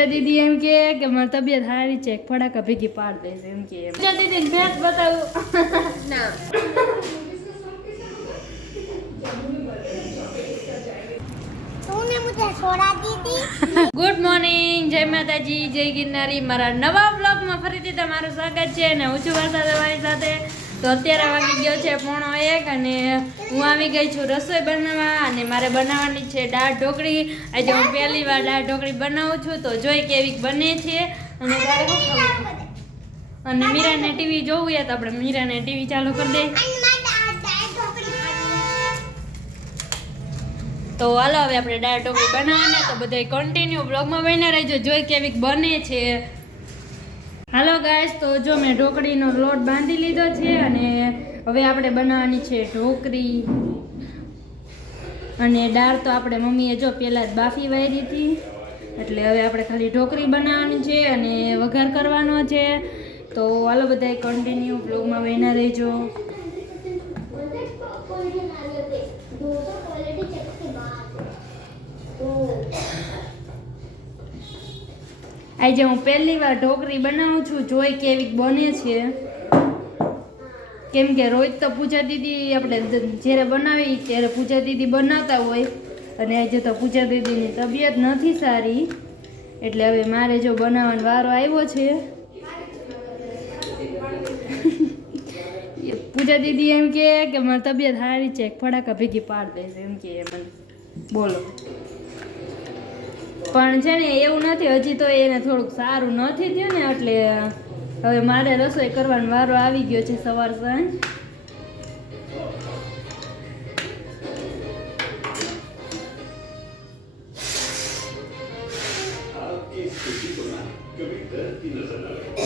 પૂજા દીદી એમ કે મારી તબિયત સારી છે, ફડાકા ભેગી પાડ દેશે એમ કે. પૂજા દીદી ભેંસ બતાવું ના ગુડ મોર્નિંગ, જય માતાજી, જય ગિરનારી. મારા નવા બ્લોગમાં ફરીથી તમારું સ્વાગત છે અને હું છું વર્ષા તમારી સાથે. તો અત્યારે વાગી ગયો છે 1:30 અને હું આવી ગઈ છું રસોઈ બનાવવા અને મારે બનાવવાની છે દાળ ઢોકળી. આજે હું પહેલી વાર દાળ ઢોકળી બનાવું છું, તો જોઈ કેવી બને છે. અને તારે શું ખાવું છે? અને મીરાને ટીવી જોવું છે તો આપણે મીરાને ટીવી ચાલુ કરી દઈએ. તો હાલો હવે આપણે દાળ ઢોકળી બનાવવાના, તો બધા કન્ટિન્યુ બ્લોગમાં બન્યા રહેજો, જોઈ કેવી બને છે. હાલો ગાઈસ, તો જો મેં ઢોકળીનો લોટ બાંધી લીધો છે અને હવે આપણે બનાવવાની છે ઢોકળી. અને દાળ તો આપણે મમ્મીએ જો પહેલાં જ બાફી વાળી હતી, એટલે હવે આપણે ખાલી ઢોકળી બનાવવાની છે અને વઘાર કરવાનો છે. તો હાલો બધા કન્ટિન્યુ બ્લોગમાં બન્યા રહેજો. આજે હું પહેલી વાર ઢોકળી બનાવું છું, જોઈ કેવી બને છે. કેમ કે રોજ તો પૂજા દીદી આપણે જ્યારે બનાવી ત્યારે પૂજા દીદી બનાવતા હોય, અને આજે તો પૂજા દીદીની તબિયત નથી સારી, એટલે હવે મારે જો બનાવવાનો વારો આવ્યો છે. પૂજા દીદી એમ કે મારી તબિયત સારી છે, ફડાકા ભેગી પાડ દેશે એમ કે મને. બોલો, પણ છે ને એવું નથી, હજી તો એને થોડુંક સારું નથી થયું ને, એટલે હવે મારે રસોઈ કરવાનો વારો આવી ગયો છે સવાર સાંજ.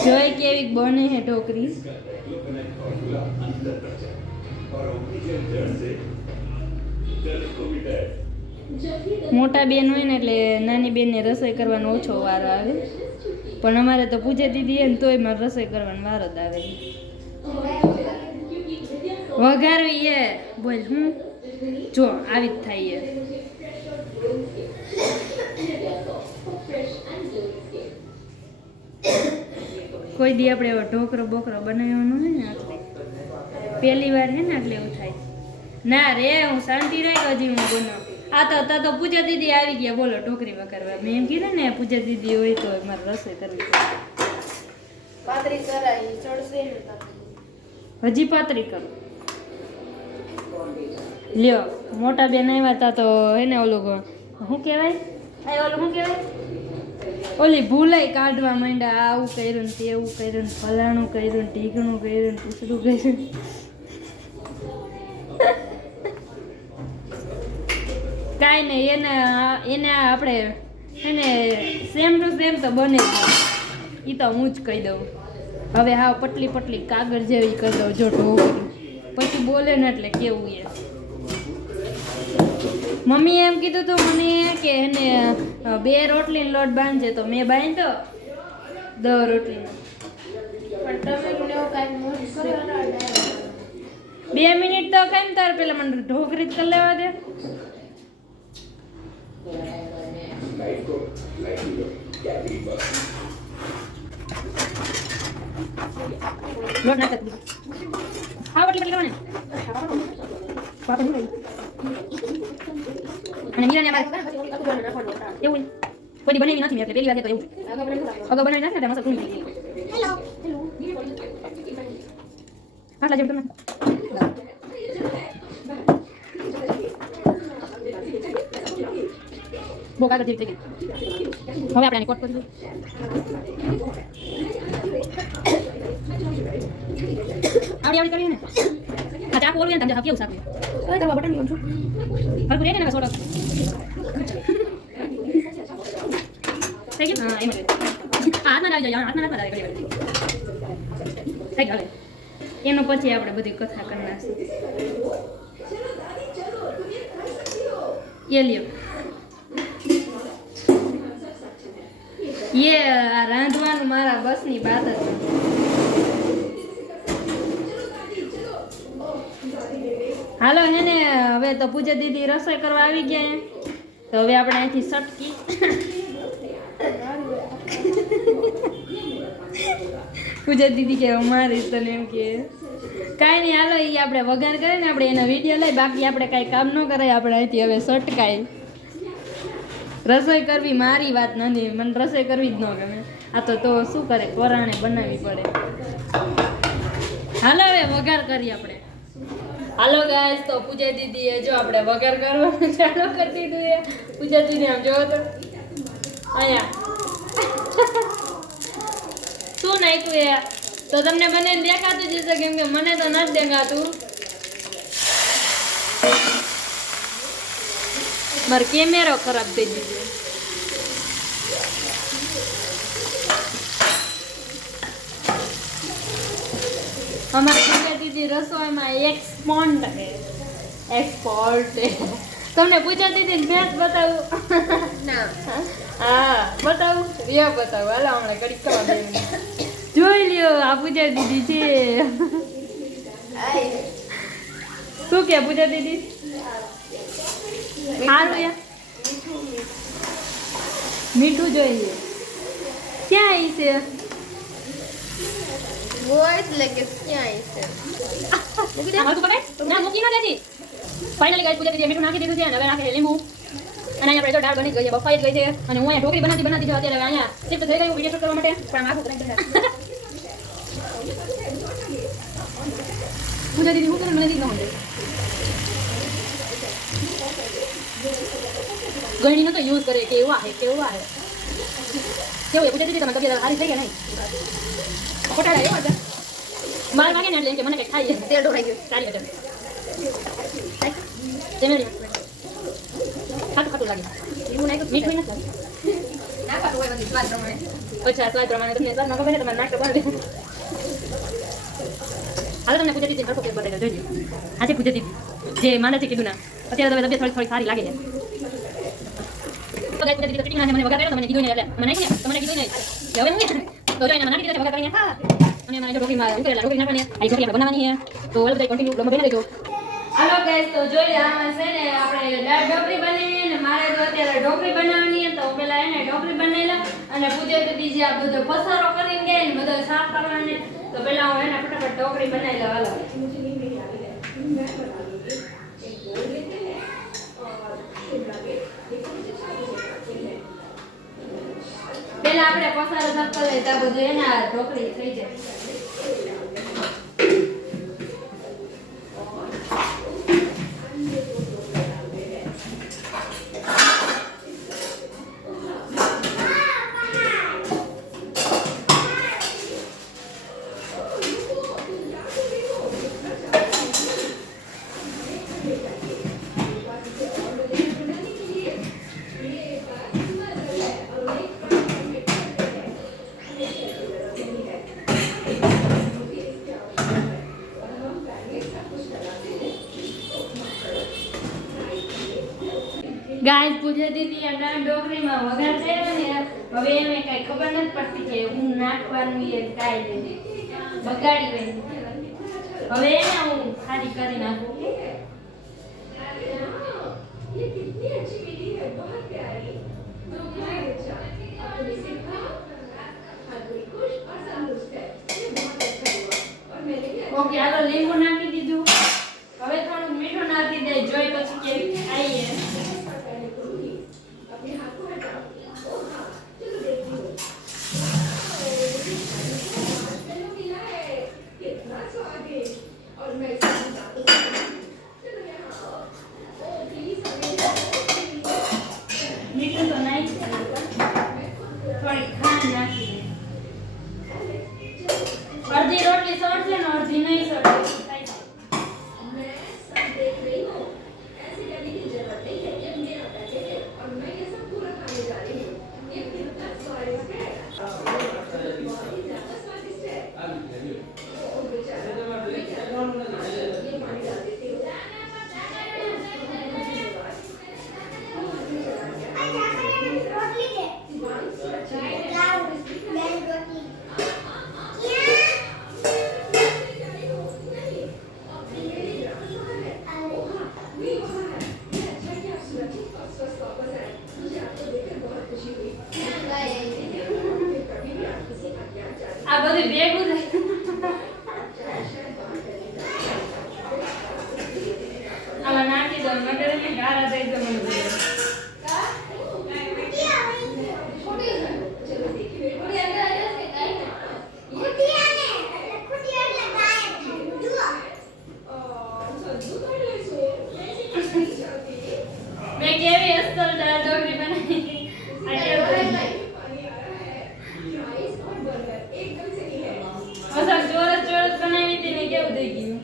જોઈ કેવી બને છે ઢોકળી. મોટા બેન હોય ને એટલે નાની બેનને રસોઈ કરવાનો ઓછો વારો આવે, પણ અમારે તો પૂજા દીદી હે ને તોય મારે રસોઈ કરવાનો વારો જ આવે. વઘારવી હે બોલ, હું જો આવી જ થાય છે. કોઈ દી આપણે એવો ઢોકરો બોકરો બનાવવાનો હોય ને, એટલે પહેલી વાર હે ને એટલે એવું થાય. ના રે, હું શાંતિ રાખ, હજી હું બનાવું. આ તો પૂજા દીદી આવી ગયા, બોલો ઢોકરી વઘારવા. મેં એમ કીધું ને પૂજા દીદી હોય તો મારે રસોઈ કરવી પડે. હજી પાતળી કરું. લ્યો, મોટા બેન આવ્યા હતા તો એને ઓલું શું કહેવાય, ઓલું શું કહેવાય, ઓલી ભૂલાઈ કાઢવા માંડ્યા. આવું કર્યું ને તેવું કર્યું ને ફલાણું કર્યું ને ઢીકણું કર્યું ને પૂછડું કર્યું. કાંઈ નહીં, એને આપણે એને સેમ ટુ સેમ તો બને જ, એ તો હું જ કહી દઉં. હવે હા પટલી પટલી કાગળ જેવી કરી દઉં જો ઢોકળી, પછી બોલે ને એટલે કેવું એ. મમ્મીએ એમ કીધું હતું મને કે એને 2 રોટલીનો લોટ બાંધજે, તો મેં બાંધ્યો 10 રોટલીનો. 2 મિનિટ તો કેમ તાર પેલા મને ઢોકળી જ કરી લેવા દે. લોટ નાખ દે. હા વટલી પટલી કરવાની. પાપા નહીં અને મીરાને અમારે એવું કોઈ બનાવી નથી મેં, એટલે પહેલી વાર તો એવું અગાઉ બનાવી નાખે ને મસાલો કુણી. હેલો આટલા જેમ તમે બહુ કાગળ જેવી થઈ ગઈ. હવે આપણે આને કોટ કરી દઈએ. આવડી કરીએ ને આ ચાકુ ઓળવીને તમને કેવું સાકું હવે તો બટન કોણ છું હરકું રેને ના સોડો થઈ ગયું. હા એમ જ હાથમાં આવી જાય, હાથમાં આવી ઘડી થઈ ગયું. એનો પછી આપણે બધી કથા કરી નાખીએ. એ લ્યો ये રાંધવાનું મારા બસની બાત જ. હાલો હે ને, હવે તો પૂજા દીદી રસોઈ કરવા આવી ગયા. તો હવે આપણે અહીંથી સટકી પૂજા દીદી કે અમારી તને એમ કે કાંઈ નહીં હાલો એ આપણે વઘાર કરે ને આપણે એનો વિડીયો લઈ બાકી આપણે કાંઈ કામ ન કરાય આપણે અહીંથી હવે સટકાય રસોઈ કરવી મારી વાત નથી મને રસોઈ કરવી જ ન ગમે આ તો શું કરે પરાણે બનાવવી પડે હાલો હવે વઘાર કરીએ આપણે હાલો ગાઈસ તો પૂજા દીદીએ જો આપણે વઘાર કરવાનું ચાલુ કરી દીધું છે પૂજા દીદી આમ જોવો તો અહીંયા શું નાખ્યું એ તો તમને મને દેખાતું જ હશે કેમ કે મને તો નથી દેખાતું મારો કેમેરો ખરાબ થઈ ગયો અમારી પૂજા દીદી રસોઈમાં એક્સપોર્ટ છે એક્સપોર્ટ તમને પૂજા દીદી ફેસ બતાવું ના હા બતાવું રિયા બતાવું હાલો હમણાં ઘડીક કરવા દે જોઈ લ્યો આ પૂજા દીદી છે શું કે પૂજા દીદી સારું યાર મીઠું જોઈ લ્યો ક્યાં આવી છે વોઇસ લેકે ક્યાં છે ફાઇનલી ગાઈસ પૂજા દીદી મીઠું નાખી દીધું છે અને હવે નાખે લીંબુ અને અહીંયા આપણે જો દાળ બની ગઈ છે બફાઈ જ ગઈ છે અને હું અહીંયા ઢોકળી બનાવતી છે અત્યારે અહીંયા શિફ્ટ થઈ ગયું વિડીયો શૂટ કરવા માટે પણ આખું કરી દીધું પૂજા દીદી હું મને નથી ગમતું ગળણીનો તો યુઝ કરે કેવું આવે કેવું પૂજા દીદી તમે તબિયત સારી થઈ કે નહીં ખોટા લાગે બધા માર વાગે ને એટલે કે મને કઈ ખાઈ તેલ ઢોળાઈ ગયું સારી હતી જમેલી ખાતું લાગે એવું નાખ્યું મીઠું નથી નાખવાનું હોય બધી સ્વાદ પ્રમાણે અચ્છા સ્વાદ પ્રમાણે તમને સ્વાદ ન ખબર ને તમારે નાખતો બને હાલ તમને પૂજા દીદી સરખો કેક બતાવી જોજો આજે પૂજા દીદી જે માનસી કીધું ના અત્યારે તમે તબિયત થોડી સારી લાગે છે તો પૂજા દીદી તો મને વગર કર્યો મને કીધું ને એટલે મને નાખી ને તમને કીધું ને હવે હું તો જો એને નાખી દીધા વગર કરીને હા અને મને જો ઢોકળીમાં ઉકેલા ઢોકળી નાખવાની આ ઢોકળી આપણે બનાવવાની છે તો ઓલ બધા કન્ટિન્યુ બ્લોગ બનાવી દેજો હાલો ગાઈસ તો જોઈ આમાં છે ને આપણે દાળ ઢોકળી બનાવીએ ને મારે તો અત્યારે ઢોકળી બનાવવાની તો પેલા એને ઢોકળી બનાવી લે અને પૂજા દીદી જે આ બધો પસારો કરીને ગયા ને બધો સાફ કરવાને તો પેલા હું એને ફટાફટ ઢોકળી બનાવી લઉં હાલો પેલા આપણે પસારો સાફ કરી લઈએ તો બધું એના ઢોકળી થઈ જાય ગાઈસ પૂજા દીદી આ દાળ ઢોકળીમાં વઘાર થયો ને હવે એને કઈ ખબર નથી પડતી કે હું નાખવાનું એ કાઈ દે બગાડી ગઈ હવે એને હું ખાલી કરી નાખું ઓકે હાલો લીંબુ નાખી દીધું હવે થોડું મીઠું નાખી દે જોઈ પછી કેવી ખાઈએ બધું ભેગું થાય. આમાં નાખી દો નકર એને ગારા થઈ જાય મને બધું. મેં કેવી અસ્તર દાળ ઢોકળી બનાવી. આ કેવું અસર ચોરસ ચોરસ બનાવી હતી ને કેવું થઈ ગયું.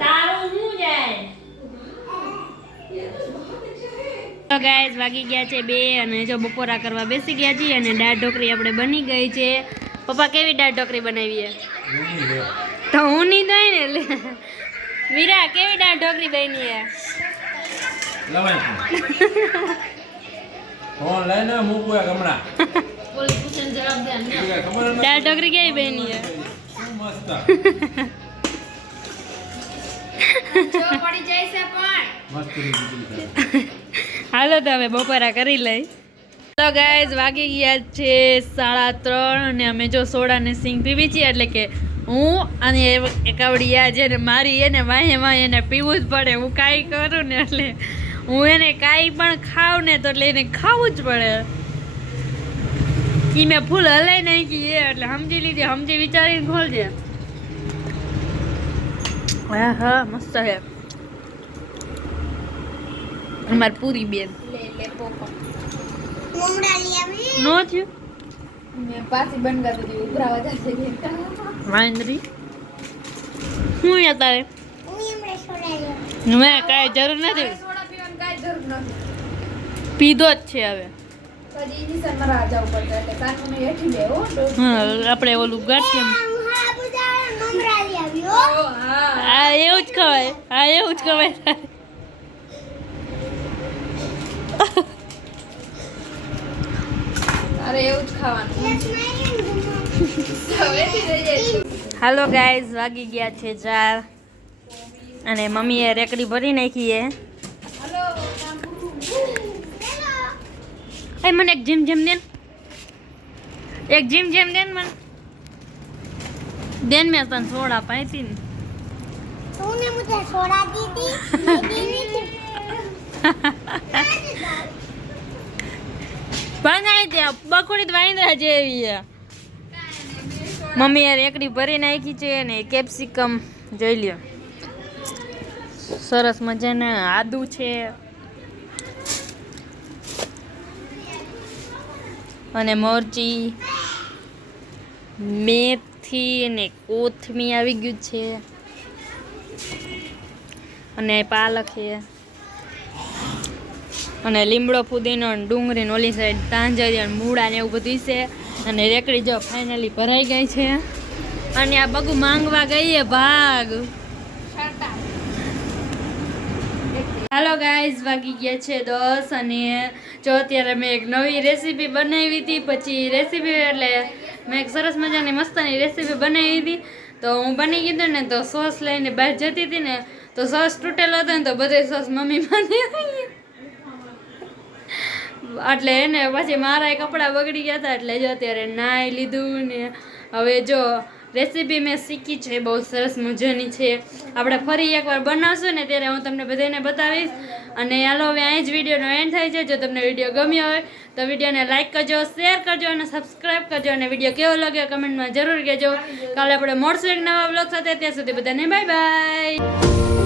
તારું હું જાય. તો ગાઈસ વાગી ગયા છે 2 અને જો બપોરા કરવા બેસી ગયા છીએ અને દાળ ઢોકળી આપણે બની ગઈ છે. પપ્પા કેવી દાળ ઢોકળી બનાવી છે? તો હું નહીં થાય ને એટલે મીરા કેવી દાળ ઢોકળી બની છે? ફોન લઈને મૂકવા ગમડા બોલી પૂછન જવાબ દે. દાળ ઢોકળી કેવી બની છે? મસ્ત જો પડી જાય છે પણ મસ્ત રીત હાલો તો હવે બપોરા કરી લઈ. તો ગાઈઝ વાગી ગયા છે 3:30 અને અમે જો સોડા ને સિંગ પીવી છીએ એટલે કે હું અને એકાવડિયા છે ને મારી એને વાહે વાહે એને પીવું જ પડે. હું કાંઈ કરું ને એટલે હું એને કાંઈ પણ ખાઉં ને તો એટલે એને ખાવું જ પડે. ઈ મેં ફૂલ હલાઈ નાખી એટલે સમજી લીધી, સમજી વિચારીને ખોલજે. હા હા મસ્ત છે અમારી પૂરી બેન. લે પોકો મમરા લઈ આવી નો થયું મેં પાછી બંધ કરી દીધી ઉભરા વધારે થઈ વાંદરી શું યા તારે? હું એમણે છોડાયો મેં કાંઈ જરૂર નથી, સોડા પીવાની કાંઈ જરૂર નથી. પીધો જ છે હવે. પછી ઈ નિશાન મારા આ જવું પડતું એટલે કાંઈ મને હેઠી લે હો હા આપણે ઓલું ગાંઠિયા મમરા લઈ આવ્યો હા આ એવું જ ખવાય, આ એવું જ ખવાય. અરે એવું જ ખાવાનું હવેથી રહી જાય. હાલો ગાઈઝ વાગી ગયા છે 4 અને મમ્મીએ રેકડી ભરી નાખી છે. એ મને એક જીમ જીમ દેન, એક જીમ જીમ દેન મને દેન. મેં તને સોડા પાઈતી ને तूने मुझे छोड़ा दी थी બનાવી દે બકુડી વાંદરા જેવી છે. મમ્મીએ રેકડી ભરી નાખી છે ને કેપ્સિકમ જોઈ લ્યો સરસ મજાના, આદુ છે અને મરચી, મેથી અને કોથમી આવી ગયું છે અને પાલક છે અને લીમડો, ફુદીનો, ડુંગળી ને ઓલી સાઈડ તાંજરી અને મૂળા ને એવું બધું છે. અને રેકડી જો ફાઇનલી ભરાઈ ગઈ છે અને આ બગુ માંગવા ગઈ છે ભાગ. હાલો ગાઈઝ વાગી ગયા છે 10 અને જો અત્યારે મેં એક નવી રેસીપી બનાવી હતી. પછી રેસીપી એટલે મેં એક સરસ મજાની મસ્તની રેસીપી બનાવી હતી. તો હું બની ગઈ ને તો સોસ લઈને બહાર જતી હતી ને તો સોસ તૂટેલો હતો ને તો બધે સોસ મમ્મી માંથી એટલે એને પછી મારા કપડાં બગડી ગયા હતા એટલે જો અત્યારે નાઈ લીધું ને હવે જો રેસીપી મેં શીખી છે બહુ સરસ મજાની છે. આપણે ફરી એકવાર બનાવશું ને ત્યારે હું તમને બધાને બતાવીશ. અને હાલો હવે અહીં જ વિડીયોનો એન્ડ થાય છે. જો તમને વિડીયો ગમ્યો હોય તો વિડીયોને લાઇક કરજો, શેર કરજો અને સબસ્ક્રાઈબ કરજો. અને વિડીયો કેવો લાગ્યો કમેન્ટમાં જરૂર કહેજો. કાલે આપણે મળશું એક નવા બ્લોગ સાથે. ત્યાં સુધી બધાને બાય બાય.